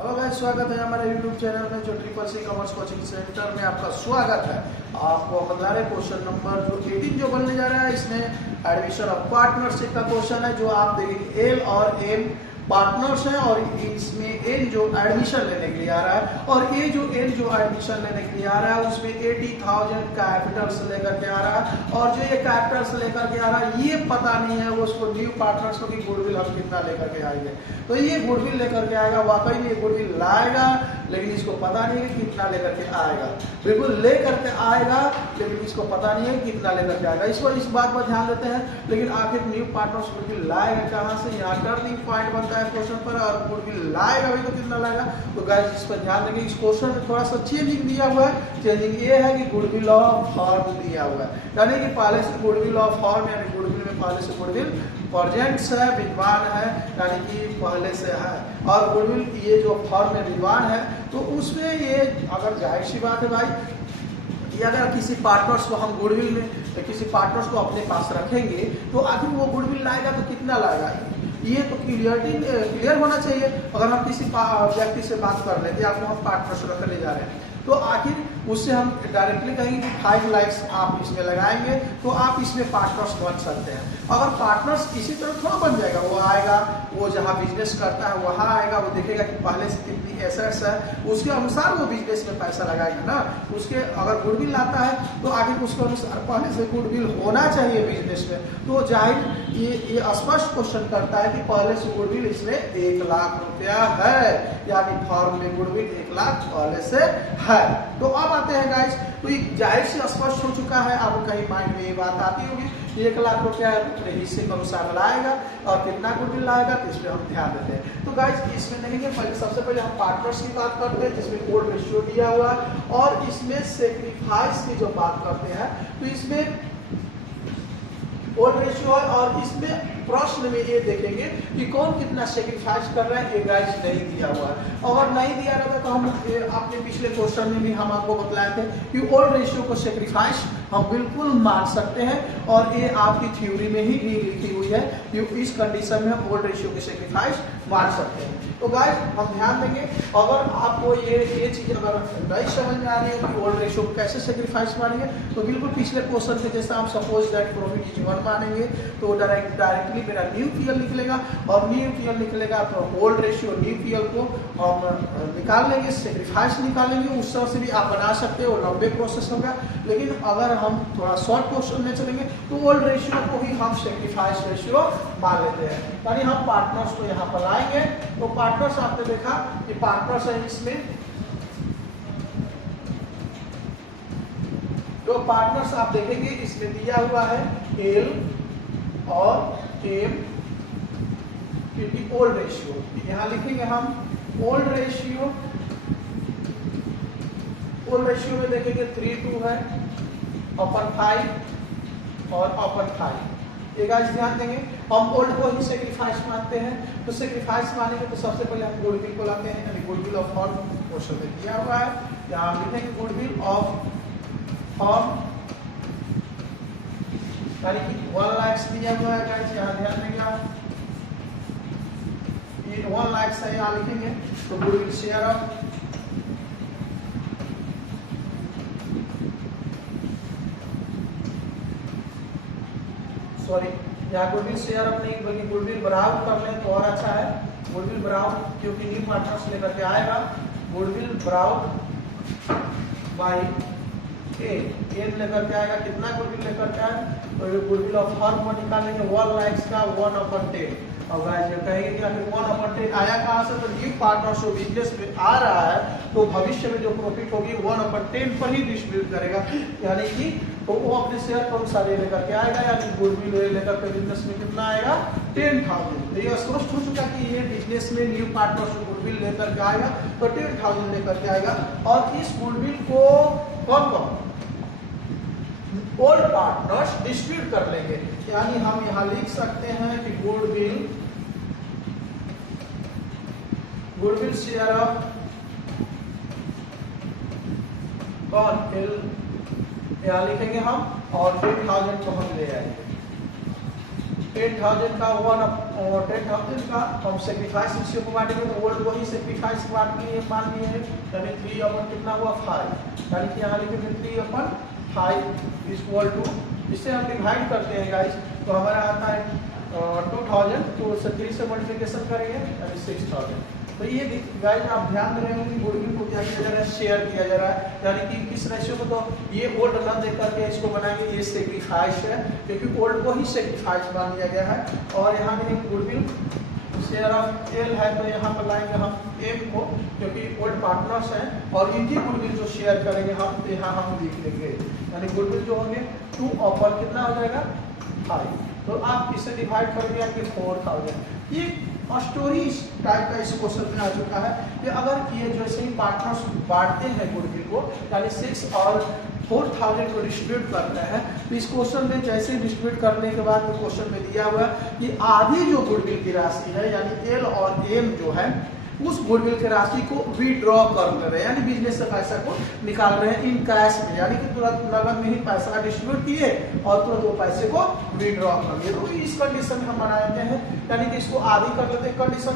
Hello guys, स्वागत है हमारे YouTube चैनल में जो triple C commerce coaching centre में आपका स्वागत है। आपको बता रहे क्वेश्चन नंबर जो 18 जो बनने जा रहा है, इसमें एडमिशन ऑफ पार्टनरशिप का क्वेश्चन है। जो आप देखेंगे एल और एम पार्टनर्स हैं और इसमें एन जो एडमिशन लेने के लिए आ रहा है और ए जो एन जो एडमिशन लेने के लिए आ रहा है उसमें 80,000 कैपिटल से लेकर के आ रहा है। और जो ये कैपिटल से लेकर के आ रहा है ये पता नहीं है वो उसको न्यू पार्टनर्स को कि गुडविल हम कितना लेकर के आएंगे। तो ये गुडविल लेकर के आएगा, वाकई में ये गुडविल लाएगा, लेकिन इसको पता नहीं है कि कितना लेकर के आएगा। बिल्कुल ले करके आएगा लेकिन इसको पता नहीं है कितना लेकर के आएगा। इस बात पर ध्यान देते हैं। लेकिन आखिर न्यू पार्टनर्स गुडविल लाएगा कहाँ से, यहाँ टर्निंग पॉइंट बनता है क्वेश्चन पर। और गुडविल लाएगा भी तो कितना लाएगा, तो गाइस इस पर ध्यान देंगे। इस क्वेश्चन में थोड़ा सा चेंजिंग दिया हुआ है। चेंजिंग ये है कि गुडविल ऑफ फॉर्म दिया हुआ है, यानी कि पहले से गुडविल ऑफ फॉर्म, यानी गुडविल में पहले से गुडविल प्रेजेंट्स है, विद्वान है, यानी कि पहले से है। और गुडविल ये जो फॉर्म में विद्वान है तो उसमें ये अगर जाहिर सी बात है भाई कि अगर किसी पार्टनर्स को हम गुडविल में किसी पार्टनर्स को अपने पास रखेंगे तो आखिर वो गुडविल लाएगा तो कितना लाएगा, ये तो क्लियर होना चाहिए। अगर हम किसी व्यक्ति से बात कर रहे थे, आपको हम पार्टनर्स रखने जा रहे हैं, तो आखिर उससे हम डायरेक्टली कहेंगे कि 5 लाख आप इसमें लगाएंगे तो आप इसमें पार्टनर्स बन सकते हैं। अगर पार्टनर्स किसी तरह थोड़ा बन जाएगा, वो आएगा, वो जहाँ बिजनेस करता है वहाँ आएगा, वो देखेगा कि पहले से कितनी एसेट्स है, उसके अनुसार वो बिजनेस में पैसा लगाएगा ना। उसके अगर गुडविल लाता है तो आगे उसके अनुसार पहले से गुडविल होना चाहिए बिजनेस में। तो जाहिर ये स्पष्ट क्वेश्चन करता है कि पहले से गुडविल इसमें 1 लाख रुपया है, यानी फॉर्म में गुडविल 1 लाख पहले से है। तो अब आते हैं गाइस, तो ये जाहिर से स्पष्ट हो चुका है। अब कहीं माइंड में ये बात आती होगी 1 लाख रुपया अपने हिस्से के अनुसार लाएगा और कितना गुडविल लाएगा, तो इसमें हम ध्यान देते हैं। तो गाइस इसमें देखेंगे सबसे पहले हम पार्टनर्स की बात करते हैं जिसमें कोड रेशियो दिया हुआ है, और इसमें सेक्रीफाइस की जो बात करते हैं तो इसमें कोड रेशियो है। और इसमें प्रश्न में ये देखेंगे कि कौन कितना सेक्रीफाइस कर रहा है, ये गाइस नहीं दिया हुआ है। अगर नहीं दिया रहता तो हम अपने पिछले क्वेश्चन में भी हम आपको बतलाए थे कि ओल्ड रेशियो को सेक्रीफाइस हम बिल्कुल मान सकते हैं, और ये आपकी थ्योरी में ही लिखी हुई है कि इस कंडीशन में हम ओल्ड रेशियो की सेक्रीफाइस मान सकते हैं। तो गाइस हम ध्यान देंगे, अगर आपको ये चीज अगर नहीं समझ में आ रही है कि ओल्ड रेशियो को कैसे सेक्रीफाइस मानेंगे, तो बिल्कुल पिछले क्वेश्चन के जैसा हम सपोज दैट प्रॉफिट इज 1 मानेंगे तो डायरेक्टली मेरा न्यू पीएल निकलेगा, और न्यू पीएल निकलेगा तो ओल्ड रेशियो न्यू पीएल को हम निकाल लेंगे, सेक्रीफाइस निकालेंगे। उस तरह से भी आप बना सकते हो, लंबे प्रोसेस होगा। लेकिन अगर हम थोड़ा शॉर्ट क्वेश्चन में चलेंगे तो ओल्ड रेशियो को ही हम सेक्रीफाइस रेशियो मान लेते हैं, यानी हम पार्टनर्स को यहाँ पर लाएंगे। तो पार्टनर्स आपने देखा कि पार्टनर्स है इसमें, तो पार्टनर्स आप देखेंगे इसमें दिया हुआ है एल और एम क्योंकि ओल्ड रेशियो, यहाँ लिखेंगे हम ओल्ड रेशियो। ओल्ड रेशियो में देखेंगे 3:2 है, अपन 5 और अपन 5। एक आज ध्यान देंगे, हम ओल्ड को ही सेक्रीफाइस मानते हैं। तो सेक्रीफाइस मानेंगे तो सबसे पहले हम गुडविल को लाते हैं, यानी गुडविल ऑफ फॉर्म क्वेश्चन में दिया हुआ है। यहाँ लिखेंगे गुडविल ऑफ फॉर्म, यानी कि 1 लाख दिया हुआ है गाइस, यहाँ ध्यान देंगे आप, ये 1 लाख से यहाँ लिखेंगे। तो गुडविल शेयर ऑफ यहाँ गुडविल शेयर ऑफ नहीं बल्कि गुडविल ब्राउन कर लें तो और अच्छा है। गुडविल ब्राउन क्योंकि न्यू पार्टनर्स लेकर के आएगा, गुडविल ब्राउन बाई एन लेकर के आएगा। कितना गुडविल लेकर के आए, तो ये गुडविल ऑफ फॉर्म को निकालेंगे 1 लाख का 1/10। और गाइस ये कहेंगे कि अगर 1/10 आया कहाँ से, तो न्यू पार्टनर्स जो बिजनेस में आ रहा है तो भविष्य में जो प्रॉफिट होगी 1/10 पर ही डिस्ट्रीब्यूट करेगा, यानी कि तो वो अपने शेयर को अनुसार लेकर के आएगा, यानी गुडविल लेकर के बिजनेस में कितना आएगा 10,000। ये स्पष्ट हो चुका कि ये बिजनेस में न्यू पार्टनर्स गुडविल लेकर के आएगा तो 10,000 लेकर के आएगा। और इस गुडविल को कौन ओल्ड पार्टनर्स डिस्ट्रीब्यूट कर लेंगे, यानी हम यहाँ लिख सकते हैं कि गुडविल शेयर ऑफ कौन एल, यहाँ लिखेंगे हम, और 10,000 को हम ले आएंगे। 10,000 का 10,000 का हम सेक्रीफाइस रेशियो को बांटेंगे तो ओल्ड को ही सेक्रीफाइस मान लिए हैं, यानी 3 अपन कितना हुआ 5, यानी कि यहाँ लिखेंगे 3 अपन 5 इक्वल टू, इससे हम डिवाइड करते हैं गाइस तो हमारा आता है 2000, तो 3 से मल्टीप्लिकेशन करेंगे यानी 6000। तो ये गाइस आप ध्यान दे रहे होंगे कि गुडविल को क्या किया जा रहा है, शेयर किया जा रहा है, यानी कि किस रेशियो को, तो ये ओल्ड ना दे करके इसको बनाएंगे, ये सेक्रीफाइस है क्योंकि ओल्ड को ही सेक्रीफाइस मान लिया गया है। और यहाँ में गुडविल शेयर ऑफ एल है तो यहाँ पर लाएंगे हम एम को, क्योंकि ओल्ड पार्टनर्स हैं और इनकी गुडविल जो शेयर करेंगे हम, तो यहाँ हम लिख लेंगे, यानी गुडविल जो होंगे 2 ऑफर कितना हो जाएगा 5, तो आप इसे डिवाइड कर दिया कि 4000। ये स्टोरी इस टाइप का इस क्वेश्चन में आ चुका है कि अगर ये जैसे ही पार्टनर्स बांटते हैं गुडविल को, यानी 6 और 4000 को डिस्ट्रीब्यूट करते हैं, तो इस क्वेश्चन में जैसे डिस्ट्रीब्यूट करने के बाद क्वेश्चन में दिया हुआ है कि आधी जो गुडविल की राशि है यानी एल और एम जो है उस गुडविल की राशि को विड्रॉ कर ले रहे हैं, यानी बिजनेस से पैसा को निकाल रहे हैं इन कैश में, यानी कि तुरंत नगद में ही पैसा डिस्ट्रीब्यूट किए और तुरंत वो पैसे को विड्रॉ कर लिए। तो इस कंडीशन में हम बनाते हैं, यानी कि इसको आधी कर लेते हैं। कंडीशन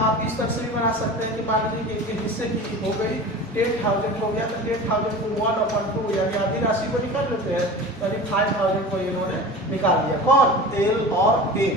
आप इस तरह से भी बना सकते हैं कि मान लीजिए कि इनके हिस्से की हो गई 10,000 हो गया, तो 10,000 को 1/2 यानी आधी राशि को निकाल लेते हैं, यानी 5,000 को इन्होंने निकाल दिया, कौन, एल और ए।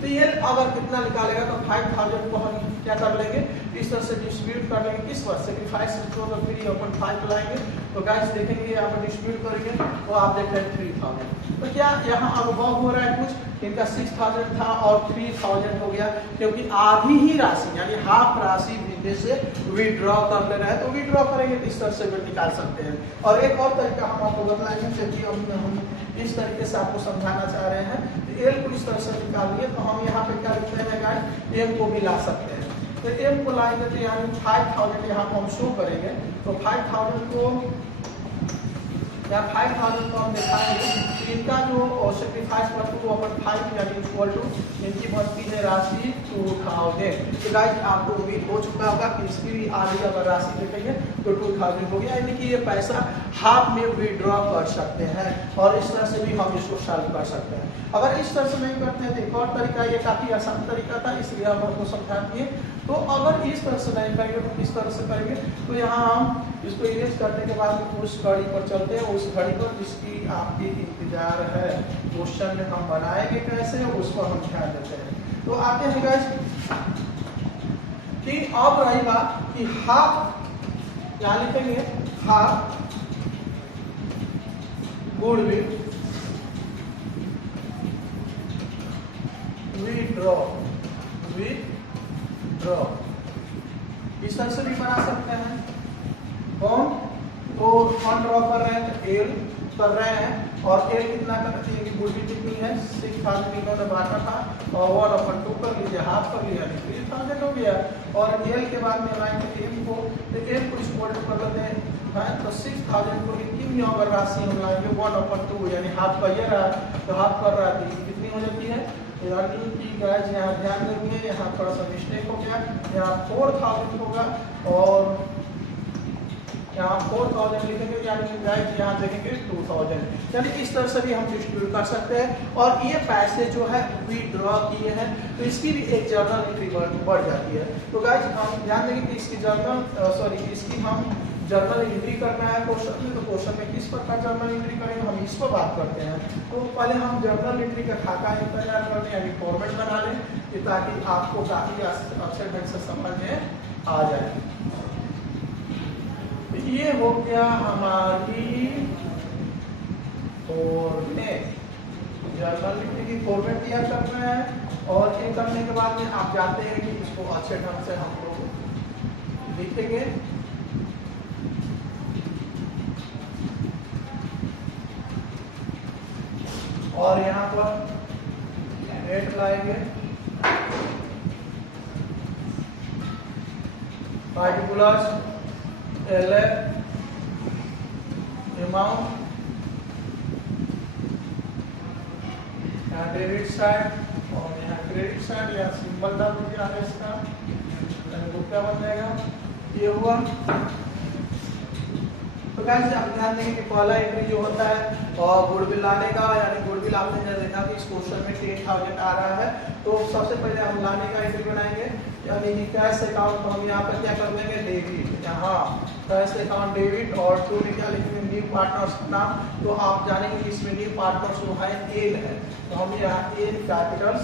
तो ये अगर कितना निकालेगा तो 5,000 को हम क्या कर लेंगे, इस तरह से डिस्ट्रीब्यूट कर लेंगे, किस पर, सेक्रीफाइस को तो 3 अपन 5 लाएंगे, तो गाइस देखेंगे यहाँ पर डिस्ट्रीब्यूट करेंगे तो आप देख रहे हैं 3,000। तो क्या यहाँ अनुभव हो रहा है कुछ, इनका 6,000 था और 3,000 हो गया, क्योंकि आधी ही राशि यानी हाफ राशि बिजनेस से विड्रॉ कर ले रहा है, तो विड्रॉ करेंगे तो इस तरह से भी निकाल सकते हैं। और एक और तरीका हम आपको बताएंगे, क्योंकि हम इस तरीके से आपको समझाना चाह रहे हैं, एल को इस तरह से निकालिए तो हम यहाँ पे क्या लिखते हैं गाइस, एम को भी ला सकते हैं। तो एम को लाएंगे तो यानी 5,000 यहाँ हम शो करेंगे, तो 5,000 को या 5,000 को हम दिखाएंगे, इनका जो सेक्रीफाइस पर वो अपन 5 यानी इक्वल टू इनकी बनती है राशि 2,000। तो गाइस आपको उम्मीद हो चुका होगा कि इसकी भी आधी अगर राशि देखेंगे तो 2,000 हो गया, यानी कि ये पैसा हाफ में विड्रॉ कर सकते हैं और इस तरह से भी हम इसको सॉल्व कर सकते हैं। अगर इस तरह से नहीं करते हैं तो एक और तरीका, ये काफी आसान तरीका था इसलिए हम आपको समझा दिए। तो अगर इस तरह से नहीं करेंगे तो किस तरह से करेंगे, तो यहाँ हम इसको इरेज करने के बाद उस घड़ी पर चलते हैं, उस घड़ी पर जिसकी आपकी इंतजार है, क्वेश्चन में हम बनाएंगे कैसे उसको हम ध्यान देते हैं। तो आते हैं गाइस कि अब रही बात कि हाफ यहाँ लिखेंगे, हाफ गुडविल विड्रॉ इस तरह से भी बना सकते हैं। कौन, तो फंड ड्रॉ कर रहे हैं तो एल कर रहे हैं, और एल कितना करती है कि गुडविल कितनी है 6,000 इन्होंने बांटा था और 1/2 कर लीजिए, हाफ कर लिया, 3,000 हो गया। और एल के बाद में लाएंगे एम को, तो एम को इक्वल टू कर लेते हैं, तो 6,000 को कितनी अगर राशि हम लाएंगे 1/2 यानी हाफ का ये रहा, तो हाफ कर रहा है कितनी हो जाती है, यानी कि गाइस यहाँ ध्यान देंगे, यहाँ थोड़ा सा मिस्टेक हो गया, यहाँ 4,000 होगा और यहाँ 4,000 लिखेंगे, यानी कि गाइस यहाँ देखेंगे 2,000, यानी इस तरह से भी हम डिस्ट्रीब्यूट कर सकते हैं। और ये पैसे जो है विड्रॉ किए हैं तो इसकी भी एक जर्नल एंट्री बढ़ जाती है। तो गाइस हम ध्यान देंगे कि इसकी इसकी हम जर्नल एंट्री करना है क्वेश्चन में, तो क्वेश्चन में किस प्रकार जर्नल एंट्री करेंगे हम इस पर बात करते हैं। तो पहले हम जर्नल एंट्री का खाका तैयार कर लें यानी फॉर्मेट बना लें, ताकि आपको काफी अच्छे ढंग से समझ में आ जाए। ये हो गया हमारी फॉर्मेट, जर्नल एंट्री की फॉर्मेट तैयार करना है, और ये करने के बाद में आप जानते हैं कि इसको अच्छे ढंग से हम लोग लिखेंगे। और यहाँ पर रेट लाएंगे, पार्टिकुलर्स एलएफ अमाउंट, यहाँ डेबिट साइड और यहाँ क्रेडिट साइड, यहाँ सिंबल डाल दीजिए आगे इसका, तो क्या बन जाएगा, ये हुआ। तो गाइस आप ध्यान देंगे कि पहला एंट्री जो होता है और गुडविल लाने का, यानी गुडविल आपने जब देखा कि इस क्वेश्चन में 10,000 आ रहा है, तो सबसे पहले हम लाने का एंट्री बनाएंगे, यानी कि कैश अकाउंट को हम यहाँ पर क्या कर देंगे, डेबिट, यहाँ कैश अकाउंट डेबिट, और टू में क्या लिखेंगे, न्यू पार्टनर्स नाम। तो आप जानेंगे कि इसमें न्यू पार्टनर्स जो है एल है, तो हम यहाँ एल कैपिटल्स,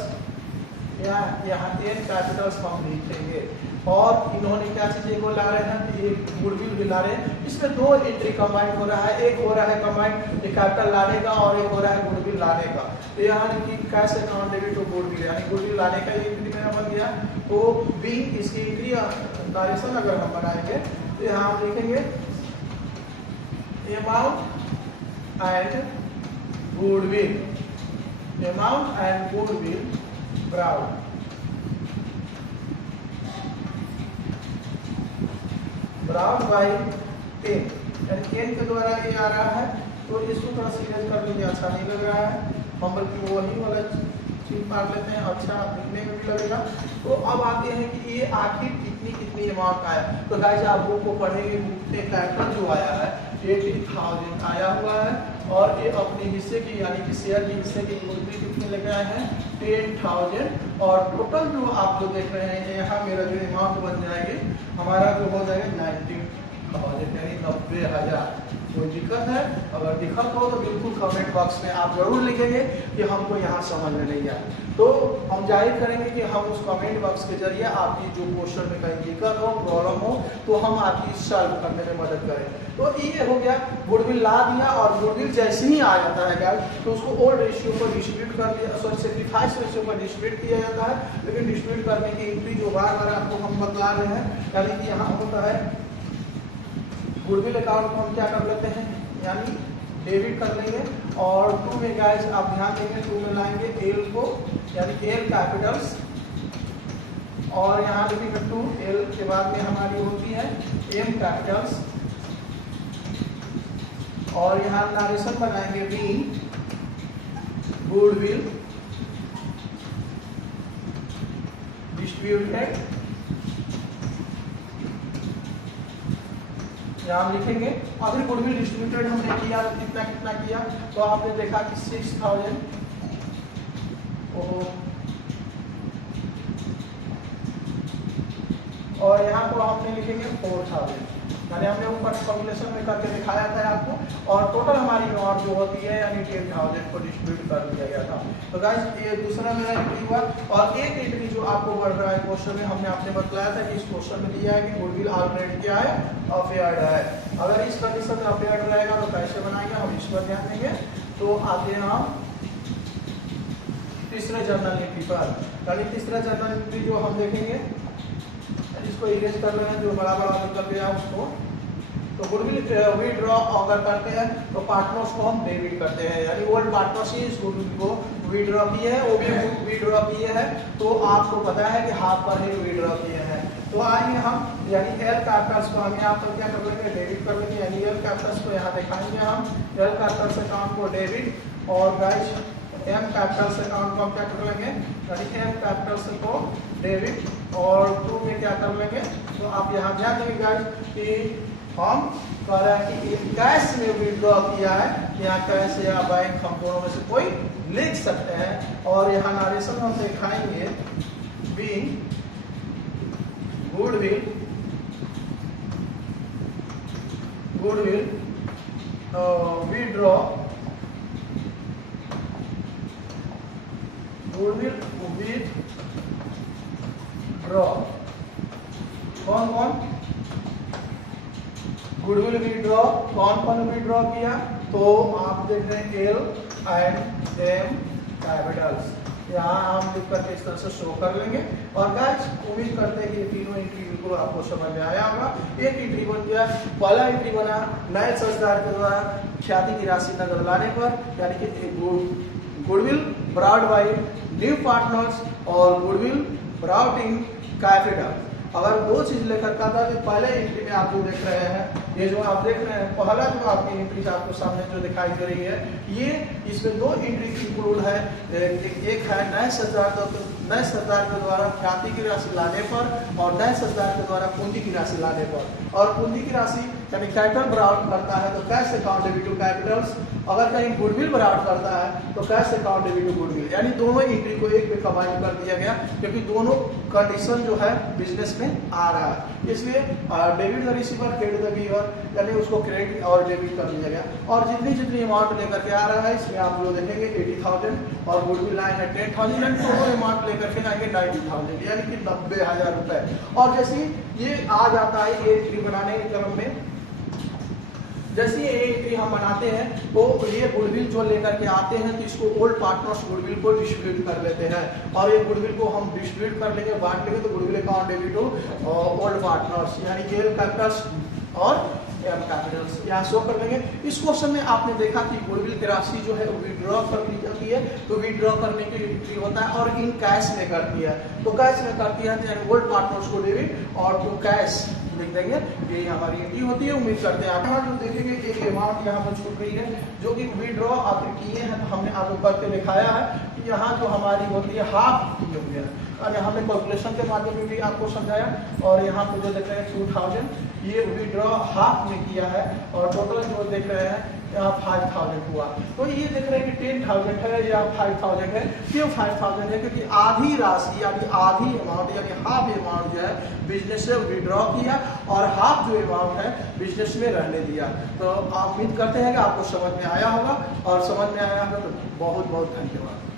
यहाँ एल कैपिटल्स हम लिखेंगे। और इन्होंने क्या चीजें को ला रहे हैं, ये गुडविल भी ला रहे हैं। इसमें दो एंट्री कंबाइंड हो रहा है, एक हो रहा है कंबाइंड कैपिटल लाने का और एक हो रहा है गुडविल लाने का। तो यहाँ की cash account debit to goodwill, यानी गुडविल लाने का ये एंट्री मेरा बन गया। तो बी इसकी एंट्री डायरेक्शन अगर हम बनाएंगे तो यहाँ हम लिखेंगे amount and goodwill, amount and goodwill brought, brought by N, यानी एन के द्वारा ये आ रहा है। तो इसको थोड़ा सीरियस कर लीजिए, अच्छा नहीं लग रहा है, हम बल्कि वही वाला चीज मार लेते हैं, अच्छा दिखने में भी लगेगा। तो अब आते हैं कि ये आखिर कितनी अमाउंट आया। तो गाइस आप बुक को पढ़ेंगे, बुक में कैपिटल जो आया है 80,000 आया हुआ है, और ये अपने हिस्से की यानी कि शेयर के हिस्से की गुडविल कितने लग रहे हैं 10,000, और टोटल जो आप जो देख रहे हैं यहाँ मेरा जो अमाउंट बन जाएगी हमारा जो हो जाएगा 19,000, यानी 90,000। कोई दिक्कत है? अगर दिक्कत हो तो बिल्कुल कमेंट बॉक्स में आप जरूर लिखेंगे कि हमको यहाँ समझ में नहीं आया। तो हम जाहिर करेंगे कि हम उस कमेंट बॉक्स के जरिए आपकी जो क्वेश्चन में कहीं दिक्कत हो, प्रॉब्लम हो, तो हम आपकी सॉल्व करने में मदद करें। तो ये हो गया, गुडविल ला दिया, और गुडविल जैसे ही आ जाता है गाइस तो उसको ओल्ड रेशियो पर डिस्ट्रीब्यूट कर दिया, सॉरी सेक्रीफाइस रेशियो पर डिस्ट्रीब्यूट किया जाता है। लेकिन डिस्ट्रीब्यूट करने की एंट्री जो बार बार आपको हम बतला रहे हैं, यानी कि यहाँ होता है गुडविल अकाउंट को हम क्या कर लेते हैं, यानी डेबिट कर लेंगे। और टू में गाइस आप ध्यान देंगे, टू में लाएंगे एल को, यानी एल कैपिटल्स, और यहाँ लिखेंगे टू, एल के बाद में हमारी होती है एम कैपिटल्स, और यहाँ नरेशन बनाएंगे बी गुडविल डिस्ट्रीब्यूटेड, यहाँ हम लिखेंगे। अगर गुडविल डिस्ट्रीब्यूटेड हमने किया तो कितना किया, तो आपने देखा कि 6,000, और यहाँ को हमने लिखेंगे 4,000, यानी हमने ऊपर कैलकुलेशन में करके दिखाया था आपको, और टोटल हमारी अमाउंट जो होती है यानी 10,000 को डिस्ट्रीब्यूट कर दिया गया था। तो गाइस ये दूसरा मेरा एंट्री हुआ, और एक एंट्री जो आपको बढ़ रहा है क्वेश्चन में, हमने आपने बतलाया था कि इस क्वेश्चन में दिया है कि गुडविल ऑलरेडी क्या है, अफेयर्ड है। अगर इस कंडीशन में अफेयर्ड रहेगा तो कैसे बनाएंगे, हम इस पर ध्यान देंगे। तो आते हैं हम तीसरे जर्नल एंट्री पर, यानी तीसरा जर्नल एंट्री जो हम देखेंगे, इसको इरेज कर लेना, जो बड़ा बड़ा निकल गया उसको। तो गुडविल विड्रॉ अगर करते हैं तो पार्टनर्स को हम डेबिट करते हैं, यानी ओल्ड पार्टनर्स ही इस गुडविल को विड्रॉ किए हैं, वो भी विड्रॉ किए हैं। तो आपको पता है कि हाथ पर ही विड्रॉ किए हैं। तो आइए हम, यानी एल कैपिटल्स को हम यहाँ पर क्या कर लेंगे, डेबिट कर लेंगे, यानी एल कैपिटल्स को यहाँ दिखाएंगे हम, एल कैपिटल्स अकाउंट को डेबिट, और गाइस एम कैपिटल्स अकाउंट को हम क्या कर लेंगे, यानी एम कैपिटल्स को डेबिट, और टू में क्या कर लेंगे। तो आप यहाँ ध्यान देंगे गाइस कि हम कह रहे हैं कि कैश में विड्रॉ किया है, यहाँ कैश या बैंक हम दोनों में से कोई लिख सकते हैं। और यहाँ नरेशन हम दिखाएंगे B goodwill withdraw, goodwill withdraw, कौन गुडविल विड्रॉ कौन विड्रॉ किया, तो आप देख रहे हैं एल एंड एम कैपिटल्स, यहाँ हम लिख करके इस तरह से शो कर लेंगे। और गाइस उम्मीद करते हैं कि ये तीनों एंट्री बिल्कुल आपको समझ में आया होगा। एक एंट्री बन गया, पहला एंट्री बना नए साझेदार के द्वारा ख्याति की राशि नकद लाने पर, यानी कि goodwill brought by new partners और गुडविल ब्रॉट इन कैपिटल। अगर दो चीज लेकर का था तो पहले एंट्री में आप जो देख रहे हैं, ये जो आप देख रहे हैं पहला जो आपकी एंट्री आपको सामने जो दिखाई दे रही है, ये इसमें दो एंट्री इंक्लूड है। एक है नए सरदार के द्वारा ख्याति की राशि लाने पर और नए सरदार के द्वारा पूंजी की राशि लाने पर। और पूंजी की राशि यानी कैपिटल बराबर करता है तो cash account debit to capitals, अगर कहीं गुडविल बराबर करता है तो cash account debit to goodwill, यानी दोनों एंट्री को एक में कंबाइन कर दिया गया क्योंकि दोनों कंडीशन जो है बिजनेस में आ रहा है। इसलिए debit the receiver credit the giver, यानी उसको क्रेडिट और डेबिट कर दिया गया। और जितनी अमाउंट लेकर के आ रहा है इसमें आप जो देखेंगे 80,000 और गुडविल लाइन है 10,000 एंड टोटल अमाउंट लेकर के आएंगे 90,000 यानी कि 90,000 रुपए। और जैसे ये आ जाता है ये एंट्री बनाने के क्रम में, जैसे ये एंट्री हम बनाते हैं तो ये गुडविल जो लेकर के आते हैं तो इसको ओल्ड पार्टनर्स गुडविल को डिस्ट्रीब्यूट कर लेते हैं। और ये गुडविल को हम डिस्ट्रीब्यूट कर लेंगे, बांट लेंगे तो goodwill account debit to old partners यानी एल कैपिटल्स और एम कैपिटल्स यहाँ शो कर लेंगे। इस क्वेश्चन में आपने देखा कि गुडविल की राशि जो है विड्रॉ कर दी जाती है, तो विड्रॉ करने की एंट्री होता है और इन कैश में करती है, तो कैश में करती है यानी ओल्ड पार्टनर्स को डेबिट और टू कैश लिख देंगे, यही हमारी एंट्री होती है। उम्मीद करते हैं आप यहाँ जो देखेंगे एक अमाउंट यहाँ पर छूट रही है जो कि विड्रॉ आप किए हैं, तो हमने आपको करके दिखाया है कि यहाँ जो हमारी होती है हाफ किए हुए हैं और हमने कैलकुलेशन के माध्यम में भी आपको समझाया। और यहाँ पर जो देख रहे हैं 2,000 ये विड्रॉ हाफ में किया है और टोटल जो देख रहे हैं यहाँ 5,000 हुआ। तो ये देख रहे हैं कि 10,000 है या 5,000 है। क्यों 5,000 है? क्योंकि आधी राशि यानी आधी अमाउंट यानी हाफ अमाउंट जो है बिजनेस से विड्रॉ किया और हाफ जो अमाउंट है बिजनेस में रहने दिया। तो आप उम्मीद करते हैं कि आपको समझ में आया होगा और समझ में आया होगा तो बहुत बहुत धन्यवाद।